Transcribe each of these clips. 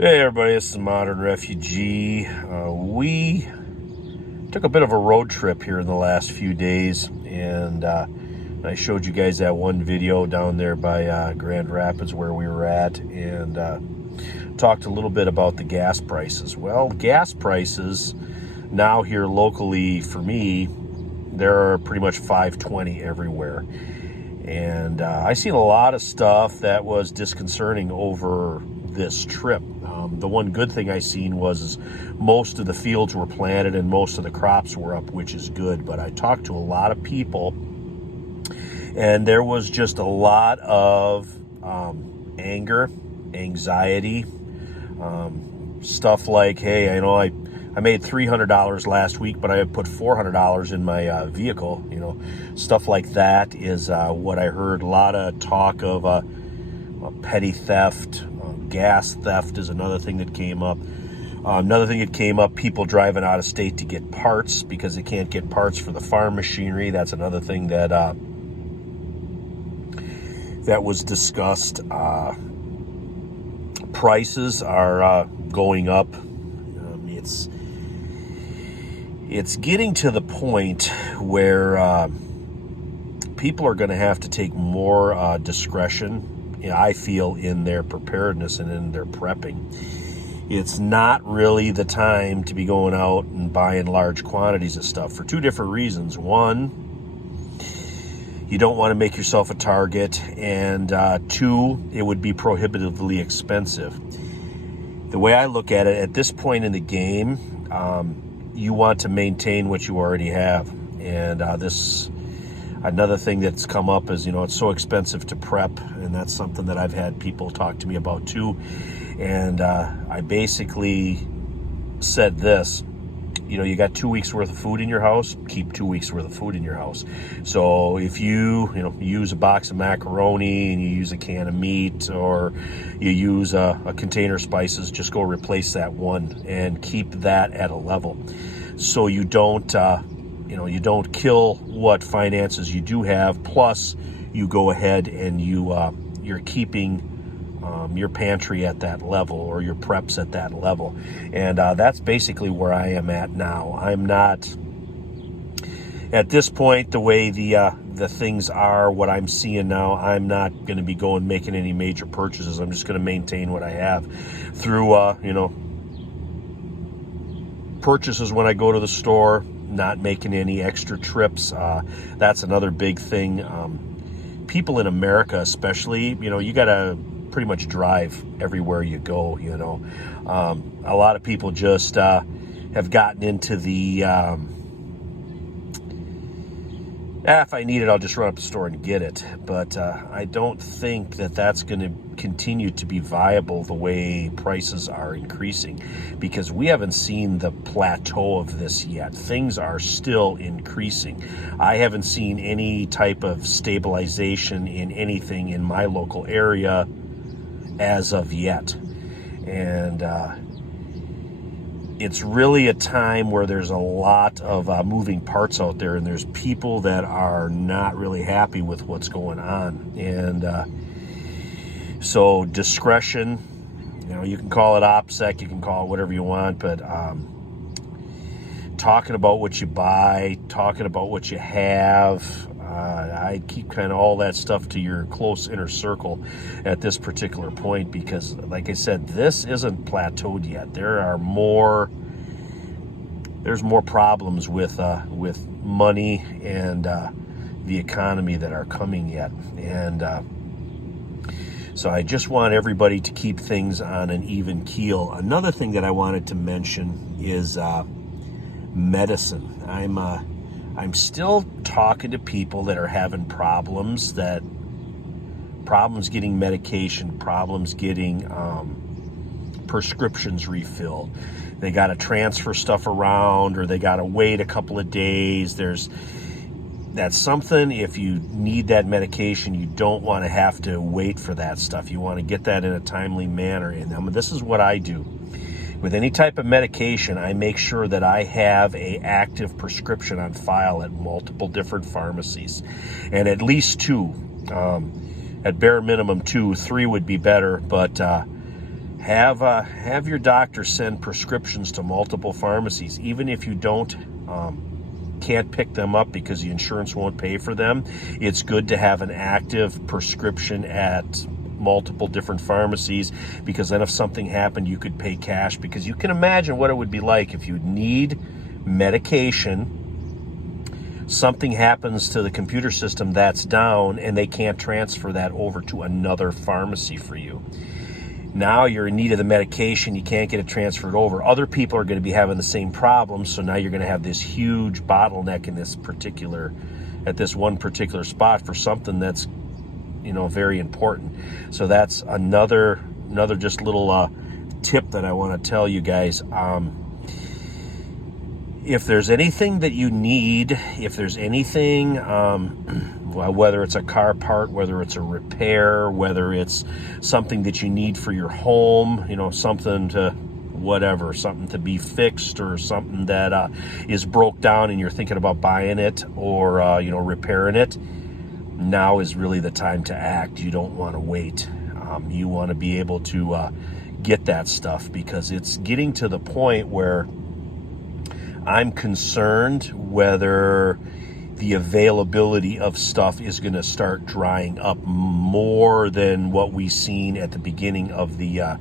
Hey everybody, this is Modern Refugee. We took a bit of a road trip here in the last few days, and I showed you guys that one video down there by Grand Rapids where we were at, and talked a little bit about the gas prices. Well, gas prices now here locally for me, they're pretty much $5.20 everywhere. And I seen a lot of stuff that was disconcerting over this trip. The one good thing I seen was most of the fields were planted and most of the crops were up, which is good. But I talked to a lot of people, and there was just a lot of anger, anxiety, stuff like, hey, I made $300 last week, but I put $400 in my vehicle. Stuff like that is what I heard. A lot of talk of petty theft. Gas theft is another thing that came up. Another thing that came up, people driving out of state to get parts because they can't get parts for the farm machinery. That's another thing that that was discussed. Prices are going up. It's getting to the point where people are going to have to take more discretion, I feel, in their preparedness and in their prepping. It's not really the time to be going out and buying large quantities of stuff for two different reasons. One, you don't want to make yourself a target, and two, it would be prohibitively expensive. The way I look at it, at this point in the game, you want to maintain what you already have. And another thing that's come up is, it's so expensive to prep, and that's something that I've had people talk to me about too. And I basically said this, you got 2 weeks worth of food in your house, keep 2 weeks worth of food in your house. So if you use a box of macaroni and you use a can of meat, or you use a container of spices, just go replace that one and keep that at a level. So you don't, you don't kill what finances you do have. Plus you go ahead and you're keeping your pantry at that level, or your preps at that level. And that's basically where I am at now. I'm not, at this point, the way the things are, what I'm seeing now, I'm not going to be making any major purchases. I'm just going to maintain what I have through, purchases when I go to the store, not making any extra trips. That's another big thing. People in America especially, you got to pretty much drive everywhere you go. A lot of people just have gotten into the if I need it, I'll just run up the store and get it. But I don't think that that's going to continue to be viable the way prices are increasing, because we haven't seen the plateau of this yet. Things are still increasing. I haven't seen any type of stabilization in anything in my local area as of yet. And it's really a time where there's a lot of moving parts out there, and there's people that are not really happy with what's going on. And so discretion, you can call it OPSEC, you can call it whatever you want, but talking about what you buy, talking about what you have, I keep kind of all that stuff to your close inner circle at this particular point, because like I said, this isn't plateaued yet. There's more problems with money and the economy that are coming yet. And so I just want everybody to keep things on an even keel. Another thing that I wanted to mention is medicine. I'm still talking to people that are having problems getting medication, problems getting prescriptions refilled. They got to transfer stuff around, or they got to wait a couple of days. That's something, if you need that medication, you don't want to have to wait for that stuff. You want to get that in a timely manner. And this is what I do. With any type of medication, I make sure that I have an active prescription on file at multiple different pharmacies, and at least two. At bare minimum 2, 3 would be better, but have your doctor send prescriptions to multiple pharmacies, even if you can't pick them up because the insurance won't pay for them. It's good to have an active prescription at multiple different pharmacies, because then if something happened, you could pay cash, because you can imagine what it would be like if you need medication, something happens to the computer system that's down, and they can't transfer that over to another pharmacy for you. Now you're in need of the medication, you can't get it transferred over. Other people are going to be having the same problem, so now you're going to have this huge bottleneck in at this one particular spot for something that's, very important. So that's another just little tip that I want to tell you guys. If there's anything that you need, if there's anything, whether it's a car part, whether it's a repair, whether it's something that you need for your home, something to whatever, something to be fixed, or something that is broke down and you're thinking about buying it or, repairing it, now is really the time to act. You don't want to wait. You want to be able to get that stuff, because it's getting to the point where I'm concerned whether the availability of stuff is going to start drying up more than what we've seen at the beginning of the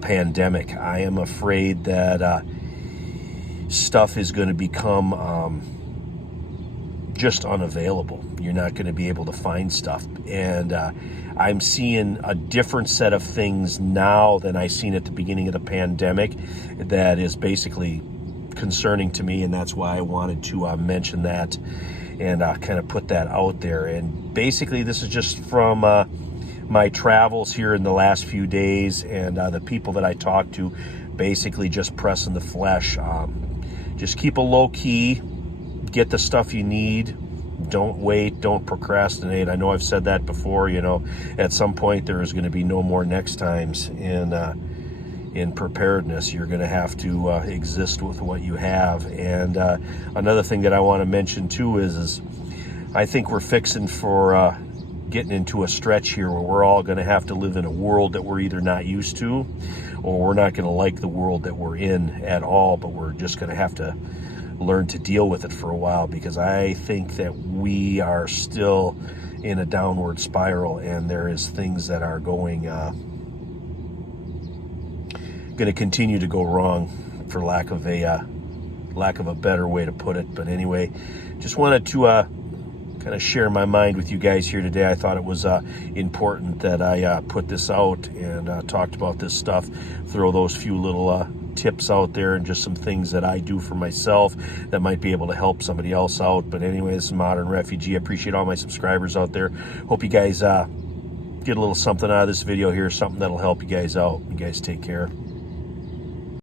pandemic. I am afraid that stuff is going to become just unavailable. You're not going to be able to find stuff. And I'm seeing a different set of things now than I seen at the beginning of the pandemic that is basically concerning to me, and that's why I wanted to mention that and kind of put that out there. And basically this is just from my travels here in the last few days, and the people that I talked to, basically just pressing the flesh. Just keep a low key, get the stuff you need, don't wait, don't procrastinate. I know I've said that before. At some point there is going to be no more next times in preparedness. You're going to have to exist with what you have. And another thing that I want to mention too is I think we're fixing for getting into a stretch here where we're all going to have to live in a world that we're either not used to, or we're not going to like the world that we're in at all, but we're just going to have to learn to deal with it for a while, because I think that we are still in a downward spiral, and there is things that are going to continue to go wrong, for lack of a better way to put it. But anyway, just wanted to kind of share my mind with you guys here today. I thought it was important that I put this out and talked about this stuff, throw those few little tips out there, and just some things that I do for myself that might be able to help somebody else out. But anyway, this is Modern Refugee. I appreciate all my subscribers out there. Hope you guys get a little something out of this video here, something that'll help you guys out. You guys take care.